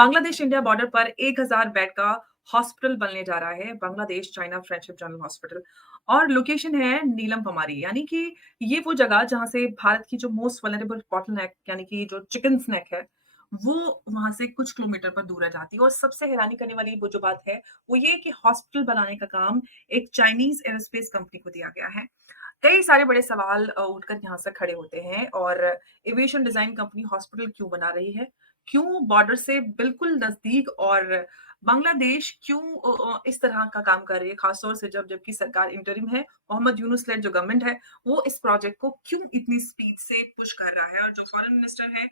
Bangladesh India border पर 1000 bed का hospital बनने जा रहा है, Bangladesh China friendship general hospital. और लोकेशन है नीलम पमारी, यानी कि ये वो जगह जहाँ से भारत की जो मोस्ट वल्नरेबल बॉटलनेक यानी कि जो चिकन स्नैक है, वो वहाँ से कुछ किलोमीटर पर दूर रह जाती है। और सबसे हैरानी करने वाली वो जो बात है, वो ये कि हॉस्पिटल बनाने का काम एक चाइनीज़ एयरोस्पेस कंपनी को दिया गया है। कई सारे बड़े सवाल उठकर यहाँ से खड़े होते हैं। और एविएशन डिजाइन कंपनी हॉस्पिटल क्यों बना रही है? क्यों बॉर्डर से बिल्कुल नजदीक? और बांग्लादेश क्यों इस तरह का काम कर रही है, खासतौर से जबकि सरकार इंटरिम है, मोहम्मद यूनुस लेड जो गवर्नमेंट है, वो इस प्रोजेक्ट को क्यों इतनी स्पीड से पुश कर रहा है? और जो फॉरेन मिनिस्टर है,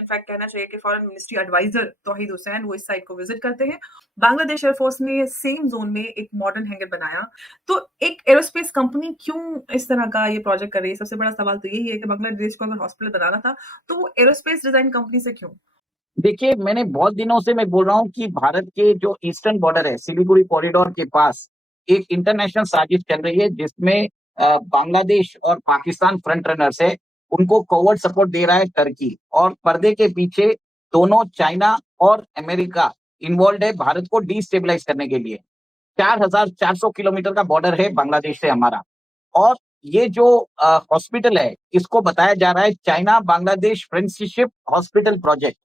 इनफैक्ट कहना चाहिए कि फॉरेन मिनिस्ट्री एडवाइजर तौहीद हुसैन, वो इस साइट को विजिट करते हैं। बांग्लादेश एयरफोर्स ने सेम जोन में एक मॉडर्न हैंगर बनाया। तो एक एरोस्पेस कंपनी क्यों इस तरह का ये प्रोजेक्ट कर रही है? सबसे बड़ा सवाल तो यही है कि बांग्लादेश को अगर हॉस्पिटल बनाना था, तो वो एरोस्पेस डिजाइन कंपनी से क्यों? देखिए, मैंने बहुत दिनों से मैं बोल रहा हूँ कि भारत के जो ईस्टर्न बॉर्डर है, सिलीगुड़ी कॉरिडोर के पास एक इंटरनेशनल साजिश चल रही है, जिसमें बांग्लादेश और पाकिस्तान फ्रंट रनर्स है। उनको कवर्ट सपोर्ट दे रहा है टर्की, और पर्दे के पीछे दोनों चाइना और अमेरिका इन्वॉल्व है भारत को डिस्टेबलाइज करने के लिए। 4400 किलोमीटर का बॉर्डर है बांग्लादेश से हमारा। और ये जो हॉस्पिटल है, इसको बताया जा रहा है China Bangladesh friendship hospital project.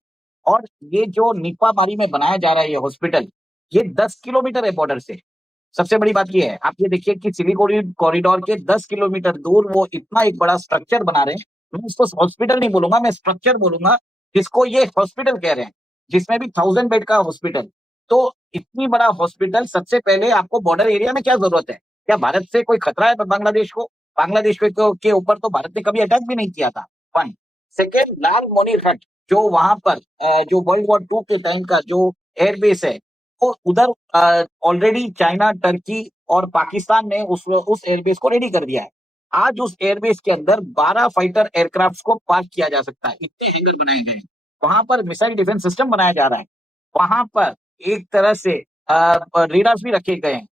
और ये जो नीपामारी में बनाया जा रहा है ये हॉस्पिटल, ये 10 किलोमीटर है बॉर्डर से। सबसे बड़ी बात ये है, आप ये देखिए कि सिलीगुड़ी कॉरिडोर के 10 किलोमीटर दूर वो इतना एक बड़ा स्ट्रक्चर बना रहे हैं। मैं इसको हॉस्पिटल नहीं बोलूंगा, मैं स्ट्रक्चर बोलूंगा, जिसको ये हॉस्पिटल कह रहे हैं, जिसमें भी 1000 बेड का हॉस्पिटल। तो इतनी बड़ा हॉस्पिटल, सबसे पहले आपको बॉर्डर एरिया में क्या जरूरत है? क्या भारत से कोई खतरा है बांग्लादेश को? बांग्लादेश के ऊपर तो भारत ने कभी अटैक भी नहीं किया था। वन सेकेंड, लाल मोनीर हट, जो वहां पर जो वर्ल्ड वॉर टू के टाइम का जो एयरबेस है, तो उधर ऑलरेडी चाइना, टर्की और पाकिस्तान ने उस एयरबेस को रेडी कर दिया है। आज उस एयरबेस के अंदर 12 फाइटर एयरक्राफ्ट को पार्क किया जा सकता है, इतने हैंगर बनाए गए हैं। वहां पर मिसाइल डिफेंस सिस्टम बनाया जा रहा है। वहां पर एक तरह से रेडार्स भी रखे गए हैं।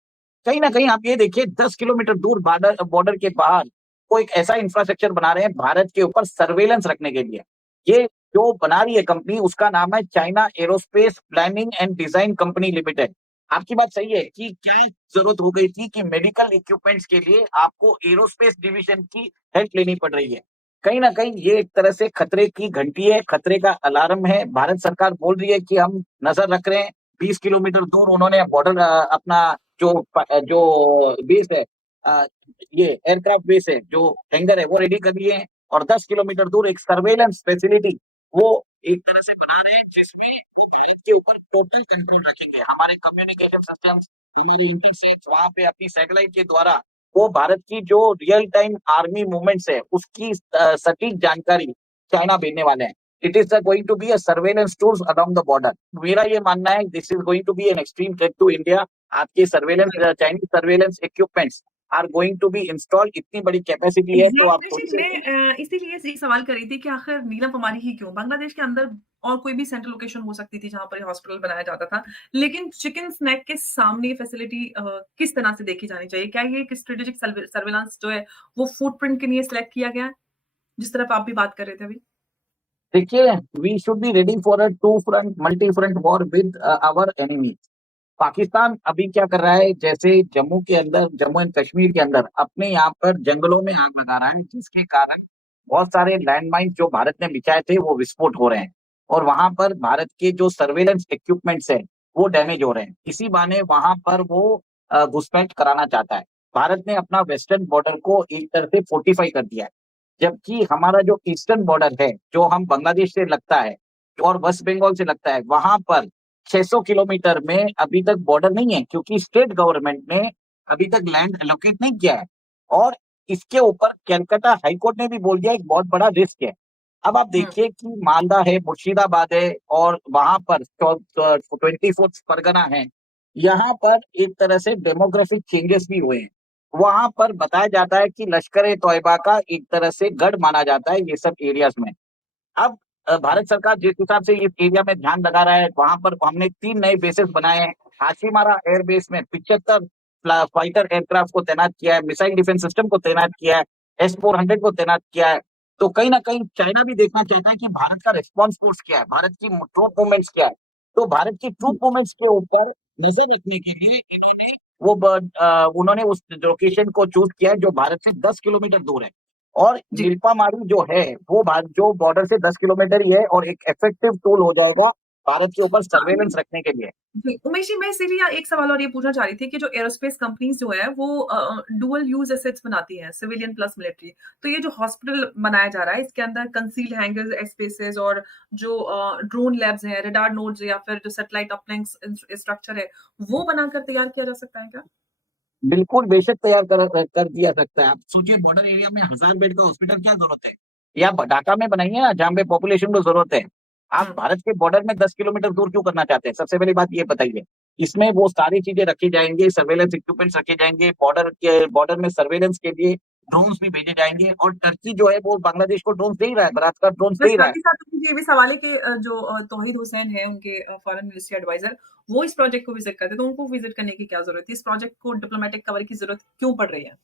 कहीं ना कहीं आप ये देखिए, 10 किलोमीटर दूर बॉर्डर बॉर्डर के बाहर वो एक ऐसा इंफ्रास्ट्रक्चर बना रहे हैं भारत के ऊपर सर्वेलेंस रखने के लिए। ये जो बना रही है कंपनी, उसका नाम है China aerospace planning and design company limited. आपकी बात सही है कि क्या जरूरत हो गई थी कि मेडिकल इक्विपमेंट्स के लिए आपको एरोस्पेस डिवीजन की हेल्प लेनी पड़ रही है। कहीं ना कहीं ये एक तरह से खतरे की घंटी है, खतरे का अलार्म है। भारत सरकार बोल रही है कि हम नजर रख रहे हैं। 20 किलोमीटर दूर उन्होंने बॉर्डर अपना जो बेस है, अ, ये एयरक्राफ्ट बेस है, जो हैंगर है, वो रेडी कर लिए हैं। और 10 किलोमीटर दूर एक सर्वेलेंस फैसिलिटी वो एक तरह से बना रहे हैं, जिसमें के ऊपर टोटल कंट्रोल रखेंगे। हमारे कम्युनिकेशन सिस्टम्स, हमारे इंटरसेप्ट, वहां पे अपनी सैटेलाइट के द्वारा वो भारत की जो रियल टाइम आर्मी मूवमेंट्स है, उसकी सटीक जानकारी चाइना भेजने वाले हैं। It is going to be a surveillance tools around the border. मेरा ये मानना है, this is going to be an extreme threat to India. आपके surveillance, Chinese surveillance equipments are going to be installed. इतनी बड़ी कैपेसिटी है, तो आप एग्जैक्टली, सोचिए। मैं इसीलिए ये सवाल कर रही थी कि आखिर नीलम कुमारी ही क्यों? बांग्लादेश के अंदर और कोई भी सेंट्रल लोकेशन हो सकती थी जहां पर ये हॉस्पिटल बनाया जाता था, लेकिन चिकन स्नैक के सामने ये फैसिलिटी किस तरह से देखी जानी चाहिए? क्या ये एक स्ट्रेटेजिक सर्विलांस जो है, वो फुटप्रिंट के लिए सिलेक्ट किया गया है, जिस तरफ आप भी बात कर रहे थे अभी? देखिए, we should be ready for a two front multi front war with our enemy. Pakistan अभी क्या कर रहा है, जैसे जम्मू के अंदर, जम्मू एंड कश्मीर के अंदर अपने यहाँ पर जंगलों में आग लगा रहा है, जिसके कारण बहुत सारे लैंडमाइन जो भारत ने बिछाए थे वो विस्फोट हो रहे हैं। और वहां पर भारत के जो सर्वेलेंस इक्विपमेंट्स हैं, वो डैमेज हो रहे हैं। इसी बहाने वहां पर वो घुसपैठ कराना चाहता है। भारत ने अपना वेस्टर्न बॉर्डर को एक तरह से फोर्टिफाई कर दिया है। जबकि हमारा जो ईस्टर्न बॉर्डर है, जो हम बांग्लादेश से लगता है और वेस्ट बंगाल से लगता है, वहां पर 600 किलोमीटर में अभी तक बॉर्डर नहीं है, क्योंकि स्टेट गवर्नमेंट ने अभी तक लैंड एलोकेट नहीं किया है। और इसके ऊपर कलकत्ता हाईकोर्ट ने भी बोल दिया, एक बहुत बड़ा रिस्क है। अब आप हम्म। देखिए कि मालदा है, मुर्शिदाबाद है, और वहां पर 24 परगना है। यहाँ पर एक तरह से डेमोग्राफिक चेंजेस भी हुए हैं। वहां पर बताया जाता है कि लश्कर ए तोयबा का एक तरह से गढ़ माना जाता है ये सब एरियाज में। अब भारत सरकार जिस हिसाब से इस एरिया में ध्यान लगा रहा है, वहां पर हमने 3 नए बेसेस बनाए हैं। हाशीमारा एयरबेस में 75 फाइटर एयरक्राफ्ट को तैनात किया है, मिसाइल डिफेंस सिस्टम को तैनात किया है, S-400 को तैनात किया है। तो कहीं ना कहीं चाइना भी देखना चाहता है कि भारत का रिस्पॉन्स फोर्स क्या है, भारत की ट्रूप मूवमेंट्स क्या है। तो भारत की ट्रूप मूवमेंट्स के ऊपर नजर रखने के लिए उन्होंने उस लोकेशन को चूज किया है जो भारत से 10 किलोमीटर दूर है। और जी। नीलफामारी जो है वो भारत जो बॉर्डर से 10 किलोमीटर ही है और एक इफेक्टिव टूल हो जाएगा भारत के ऊपर हाँ, सर्वेलेंस रखने के लिए। जी, उमेश जी, मैं इसीलिए एक सवाल और ये पूछना चाह रही थी कि जो एरोस्पेस कंपनीज़ जो है वो डुअल यूज़ एसेट्स बनाती हैं, सिविलियन प्लस मिलिट्री। तो ये जो हॉस्पिटल बनाया जा रहा है, इसके अंदर कंसील्ड हैंगर्स, एयर स्पेसेस और जो ड्रोन लैब्स हैं, रडार नोड्स या फिर जो सैटेलाइट अपलिंक्स स्ट्रक्चर है, वो बनाकर तैयार किया जा सकता है क्या? बिल्कुल, बेशक तैयार कर दिया सकता है। आप सोचिए बॉर्डर एरिया में 1000 बेड का हॉस्पिटल क्या ज़रूरत है? या ब ढाका में बनाइए ना जहाँ पे पॉपुलेशन को ज़रूरत है। आप हुँ, भारत के बॉर्डर में 10 किलोमीटर दूर क्यों करना चाहते हैं? सबसे पहली बात ये बताइए। इसमें वो सारी चीज़ें रखी जाएँगी, सर्वेलेंस इक्विपमेंट्स रखे जाएँगे, बॉर्डर में सर्वेलेंस के लिए ड्रोन्स भी भेजे जाएँगे और टर्की जो है वो बांग्लादेश को ड्रोन्स दे ही रहा है, बराबर ड्रोन्स दे बस ही रहा साथ है। ही साथ मुझे ये भी सवाल है कि जो तौहीद हुसैन है उनके फॉरेन मिनिस्ट्री एडवाइज़र, वो इस प्रोजेक्ट को विज़िट करते हैं, तो उनको विज़िट करने की क्या ज़रूरत है? इस प्रोजेक्ट को डिप्लोमैटिक कवर की ज़रूरत क्यों पड़ रही है?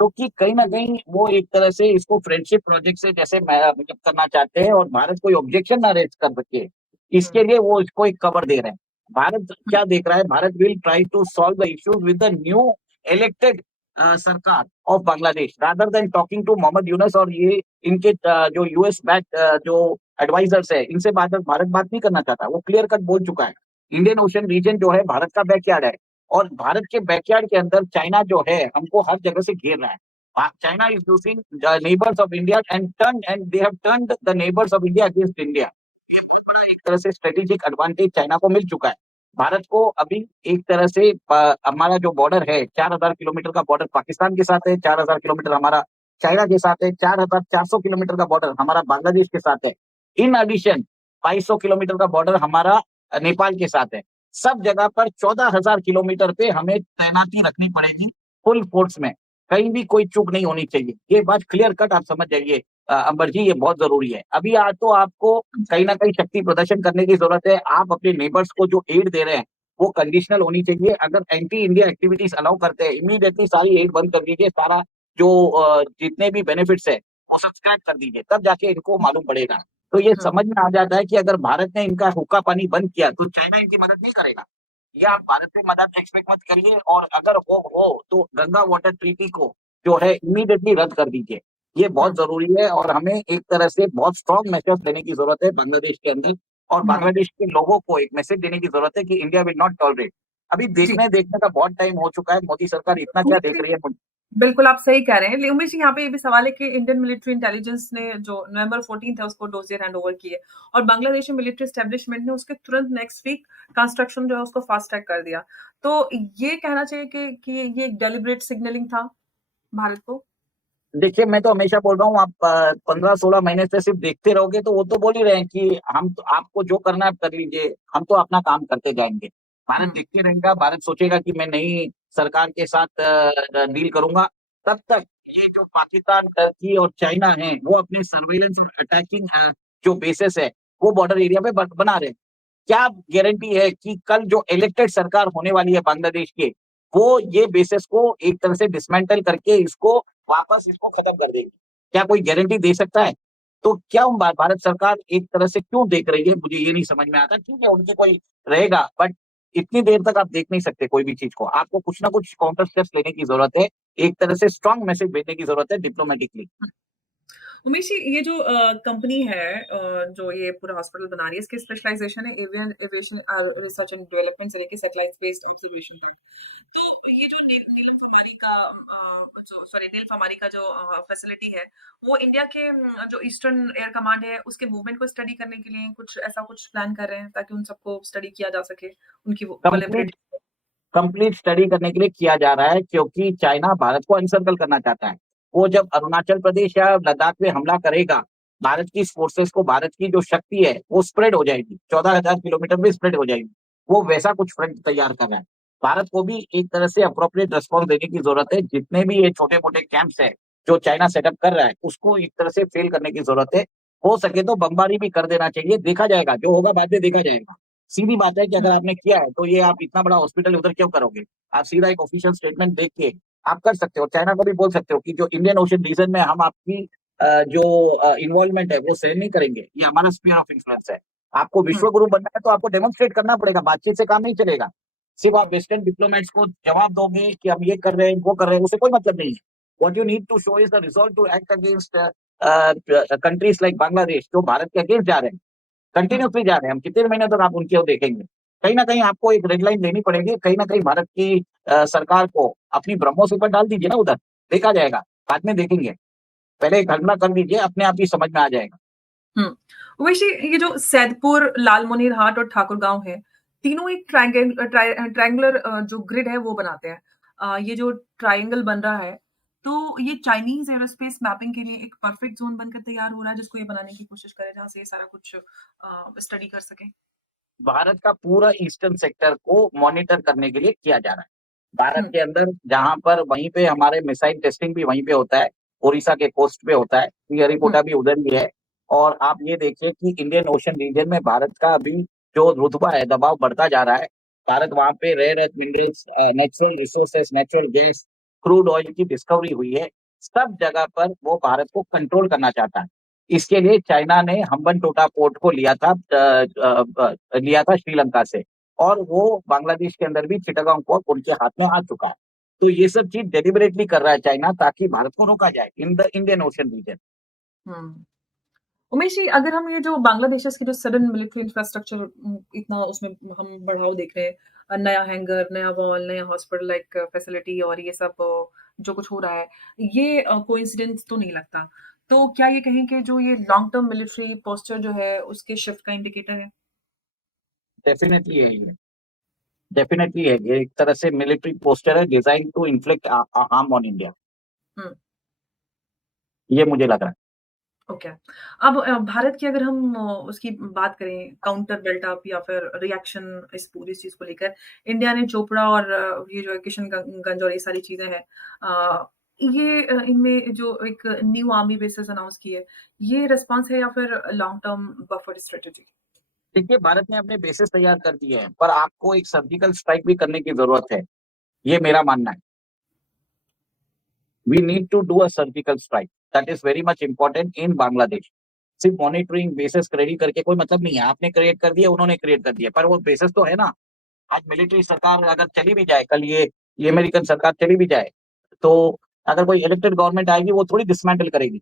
क्योंकि कहीं न कहीं वो एक तरह से इसको फ्रेंडशिप प्रोजेक्ट से जैसे मतलब करना चाहते हैं और भारत कोई ऑब्जेक्शन ना रेज़ कर सके, हुँ, इसके लिए वो इसको एक कवर दे रहे हैं। भारत हुँ, क्या देख रहा है, Bharat will try to solve the issues with the new elected सरकार of Bangladesh rather than talking to Mohammad Yunus और ये इनके जो यूएस बैक्ड जो एडवाइजर्स है, इनसे भारत भारत बात नहीं करना चाहता। वो क्लियर कट बोल चुका है। इंडियन ओशन रीजन जो है भारत का बैकयार्ड है और भारत के बैकयार्ड के अंदर चाइना जो है हमको हर जगह से घेर रहा है। China is using the neighbors of India and they have turned the neighbors of India against India. ये बहुत बड़ा एक तरह से स्ट्रेटेजिक एडवांटेज चाइना को मिल चुका है। भारत को अभी एक तरह से हमारा जो बॉर्डर है 4000 किलोमीटर का बॉर्डर पाकिस्तान के साथ है, 4000 किलोमीटर हमारा चाइना के साथ है, 4400 किलोमीटर का बॉर्डर हमारा बांग्लादेश के साथ है। इन एडिशन 2200 किलोमीटर का बॉर्डर हमारा नेपाल के साथ है। सब जगह पर 14000 किलोमीटर पे हमें तैनाती रखनी पड़ेगी फुल फोर्स में। कहीं भी कोई चूक नहीं होनी चाहिए। ये बात क्लियर कट आप समझ जाइए अंबर जी ये बहुत ज़रूरी है। अभी तो आपको कहीं न कहीं शक्ति प्रदर्शन करने की ज़रूरत है। आप अपने नेबर्स को जो एड दे रहे हैं, वो कंडीशनल होनी चाहिए। अगर एंटी इंडिया एक्टिविटीज़ अलाउ करते हैं, इमीडिएटली सारी एड बंद कर दीजिए। सारा जो जितने भी बेनिफिट्स हैं, वो सब्सक्राइब कर दीजिए। तब जाके इनको मालूम पड़ेगा। तो ये हुँ, समझ में आ जाता है कि अगर भारत ने इनका हुक्का पानी बंद किया, तो चाइना इनकी मदद नहीं करेगा। ये आप भारत से मदद एक्सपेक्ट मत करिए और अगर हो तो गंगा वाटर ट्रीटी को जो है इमीडिएटली रद्द कर दीजिए। ये बहुत हुँ, ज़रूरी है और हमें एक तरह से बहुत स्ट्रॉन्ग मैसेज देने की ज़रूरत है बांग्लादेश के अंदर और हुँ, बांग्लादेश के लोगों को एक मैसेज देने की ज़रूरत है कि इंडिया विल नॉट टॉलरेट। अभी जी। देखने-देखने का बहुत टाइम हो चुका है। मोदी सरकार इतना क्या उमेश देख जी, रही है बिल्कुल आप सही कह रहे हैं। उमेश जी, यहाँ पे ये भी सवाल है कि इंडियन मिलिट्री इंटेलिजेंस ने जो नवंबर 14th है उसको डोजियर हैंडओवर की है और बांग्लादेशी मिलिट्री एस्टेब्लिशमेंट ने उसके तुरंत नेक्स्ट वीक कंस्ट्रक्शन जो है उसको फास्ट ट्रैक कर दिया। तो ये कहना चाहिए कि ये एक डेलिब्रेट सिग्नलिंग था भारत को? देखिए, मैं तो हमेशा बोल रहा हूँ आप 15-16 महीने से सिर्फ़ देखते रहोगे तो वो तो बोल ही रहे हैं कि हम तो आपको जो करना है आप कर लीजिए, हम तो अपना काम करते जाएँगे। भारत हुँ, देखते रहेगा, भारत सोचेगा कि मैं नई सरकार के साथ डील करूँगा, तब तक ये जो पाकिस्तान, टर्की और चाइना हैं, वो अपने सर्वेलेंस और अटैकिंग जो बेसेस है, वो बॉर्डर एरिया पे बना रहे हैं। क्या गारंटी है कि कल जो इलेक्टेड सरकार होने वाली है बांग्लादेश की, वो ये बेसिस को एक तरह से डिसमेंटल करके इसको वापस इसको खत्म कर देगी? क्या कोई गारंटी दे सकता है? तो क्यों भारत सरकार एक तरह से क्यों देख रही है? मुझे ये नहीं समझ में आता। ठीक है, उनकी कोई रहेगा बट इतनी देर तक आप देख नहीं सकते कोई भी चीज़ को। आपको कुछ ना कुछ काउंटर स्टेप्स लेने की ज़रूरत है। एक तरह से स्ट्रॉन्ग मैसेज भेजने की ज़रूरत है डिप्लोमैटिकली। हुँ। उमेश जी, ये जो कंपनी है जो ये पूरा हॉस्पिटल बना रही है, इसकी स्पेशलाइज़ेशन है एविएशन रिसर्च एंड डेवलपमेंट से लेके सैटेलाइट बेस्ड ऑब्जर्वेशन तक। तो ये जो नीलम फमारी का जो सॉरी नीलफामारी का जो फैसिलिटी है, वो इंडिया के जो ईस्टर्न एयर कमांड है, उसके मूवमेंट को स्टडी करने के लिए कुछ ऐसा कुछ प्लान कर रहे हैं ताकि उन सबको स्टडी किया जा सके, उनकी वो कंप्लीट वल्नरेबिलिटी कंप्लीट स्टडी करने के लिए किया जा रहा है क्योंकि चाइना भारत को एनसर्कल करना चाहता है। वो जब अरुणाचल प्रदेश या लद्दाख में हमला करेगा, भारत की फोर्सेस को भारत की जो शक्ति है, वो स्प्रेड हो जाएगी। 14,000 किलोमीटर में स्प्रेड हो जाएगी। वो वैसा कुछ फ्रंट तैयार कर रहा है। भारत को भी एक तरह से एप्रोप्रिएट रिस्पॉन्स देने की ज़रूरत है। जितने भी ये छोटे-मोटे कैंप्स हैं, जो चाइना सेटअप कर रहा है, उसको एक तरह से फेल करने की ज़रूरत है। हो सके तो बमबारी भी कर देना चाहिए। देखा जाएगा, जो होगा बाद में देखा जाएगा। सीधी बात है कि अगर आपने किया है, तो ये आप इतना बड़ा हॉस्पिटल उधर क्यों करोगे? आप सीधा एक ऑफिशियल स्टेटमेंट देख के आप कर सकते हो। चाइना को भी बोल सकते हो कि जो इंडियन ओशन रीजन में हम आपकी जो इन्वॉल्वमेंट है, वो सहन नहीं करेंगे। ये हमारा स्फीयर ऑफ इन्फ्लुएंस है। आपको हुँ, विश्व गुरु बनना है तो आपको डेमोन्स्ट्रेट करना पड़ेगा, बातचीत से काम नहीं चलेगा। सिर्फ आप वेस्टर्न डिप्लोमेट्स को जवाब दोगे कि हम ये कर रहे हैं, वो कर रहे हैं, उससे कोई मतलब नहीं है। What you need to show is the resolve to act against countries like Bangladesh, जो भारत के अगेंस्ट जा रहे हैं, हुँ, कंटिन्यूअसली जा रहे हैं। हम कितने महीने तक आप उनकी ओर देखेंगे? कहीं ना कहीं आपको एक रेड लाइन लेनी पड़ेगी, कहीं ना कहीं भारत की सरकार को अपनी ब्रह्मों से ऊपर डाल दीजिए ना, उधर देखा जाएगा, बाद में देखेंगे। पहले एक हमला कर दीजिए, अपने आप ही समझ में आ जाएगा। हुँ। वैसे ये जो सैदपुर, लालमोनीरहाट और ठाकुरगाँव है, तीनों एक ट्रायंगुलर जो ग्रिड है वो बनाते हैं। ये जो ट्रायंगल बन रहा है, तो ये चाइनीज़ एयरोस्पेस मैपिंग के लिए एक परफेक्ट ज़ोन बनकर तैयार हो रहा है, जिसको ये बनाने की कोशिश करे, जहाँ से ये सारा कुछ स्टडी कर सकें। भारत का पूरा ईस्टर्न सेक्टर को मॉनिटर करने के लिए किया जा रहा है। भारत हुँ, के अंदर जहाँ पर वहीं पे हमारे मिसाइल टेस्टिंग भी वहीं पे होता है, ओडिशा के कोस्ट पे होता है, हुँ, श्रीहरिकोटा भी उधर ही है। और आप ये देखिए कि इंडियन ओशन रीजन में भारत का अभी जो रुतबा है, दबाव बढ़ता जा रहा है। भारत वहाँ पे rare earth minerals, natural resources, natural gas, crude oil की डिस्कवरी हुई है। सब जगह पर वो भारत को कंट्रोल करना चाहता है। इसके लिए चाइना ने हम्बनटोटा पोर्ट को लिया था श्रीलंका से, और वो बांग्लादेश के अंदर भी चिटागांग पोर्ट उनके हाथ में आ चुका है। तो ये सब चीज डेलिबरेटली कर रहा है चाइना, ताकि भारत को रोका जाए in the Indian ocean region. हुँ। उमेश जी, अगर हम ये जो बांग्लादेशस की जो सडन मिलिट्री इंफ्रास्ट्रक्चर इतना उसमें हम बढ़ाव देख रहे हैं, नया हैंगर, नया वॉल, नया हॉस्पिटल लाइक फैसिलिटी और ये सब जो कुछ हो रहा है, ये कोइंसिडेंस तो नहीं लगता। तो क्या ये कहें कि जो ये लॉन्ग टर्म मिलिट्री पोस्चर जो है, उसके शिफ्ट का इंडिकेटर है? डेफिनेटली है ये, डेफिनेटली है ये एक तरह से मिलिट्री पोस्टर है designed to inflict harm on India. हुँ, ये मुझे लग रहा है। ओके। अब भारत की अगर हम उसकी बात करें काउंटर बिल्ट अप या फिर रिएक्शन इस पूरी चीज़ को लेकर, इंडिया ने चोपड़ा और ये जो है किशनगंज और ये सारी चीज़ें हैं ये इनमें जो एक न्यू आर्मी बेसेस अनाउंस की है, ये रिस्पॉन्स है या फिर लॉन्ग टर्म बफर स्ट्रेटजी? देखिए, भारत ने अपने बेसिस तैयार कर दिए हैं, पर आपको एक सर्जिकल स्ट्राइक भी करने की जरूरत है, ये मेरा मानना है। We need to do a surgical strike. That is very much important in Bangladesh. सिर्फ मॉनिटरिंग बेसिस क्रिएट करके कोई मतलब नहीं है। आपने क्रिएट कर दिया, उन्होंने क्रिएट कर दिया, पर वो बेसिस तो है ना। आज मिलिट्री सरकार अगर चली भी जाए, कल ये अमेरिकन सरकार चली भी जाए, तो अगर कोई इलेक्टेड गवर्नमेंट आएगी, वो थोड़ी डिसमेंटल करेगी।